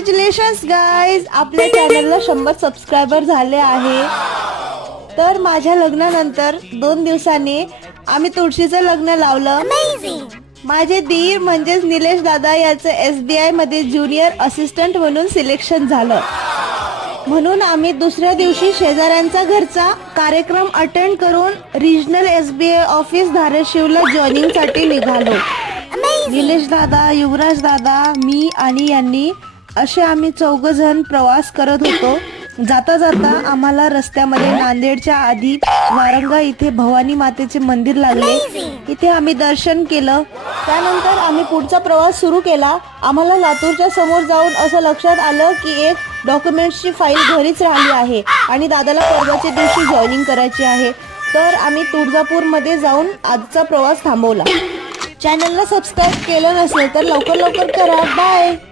Congratulations guys, आपल्या चॅनलला 100 subscriber झाले आहे. तर माझ्या लग्नानंतर 2 दिवसांनी आम्ही तुळशीचं लग्न लावलं. माझे दीर म्हणजेच निलेश दादा याचं SBI मध्ये ज्युनियर असिस्टंट म्हणून सिलेक्शन झालं. म्हणून आम्ही दुसऱ्या दिवशी शेजाऱ्यांचा घरचा कार्यक्रम अटेंड करून रिजनल SBI ऑफिस धाराशिवला जॉईनिंग साठी निघालो. निलेश दादा, युवराज दादा, मी आणि यांनी असे आम्ही 4 जण प्रवास करत होतो. जाता जाता आम्हाला रस्त्यामध्ये नांदेडच्या आधी वारंगा इथे भवानी मातेचे मंदिर लागले. इथे आम्ही दर्शन केलं. त्यानंतर आम्ही पुढचा प्रवास सुरू केला. आम्हाला लातूरच्या समोर जाऊन असं लक्षात आलं की एक डॉक्युमेंट्सची फाईल घरीच राहिली आहे आणि दादाला परवाच्या दिवशी जॉईनिंग करायची आहे. तर आम्ही तुळजापूरमध्ये जाऊन आजचा प्रवास थांबवला. चॅनलला सबस्क्राईब केलं नसेल तर लवकर करा. बाय.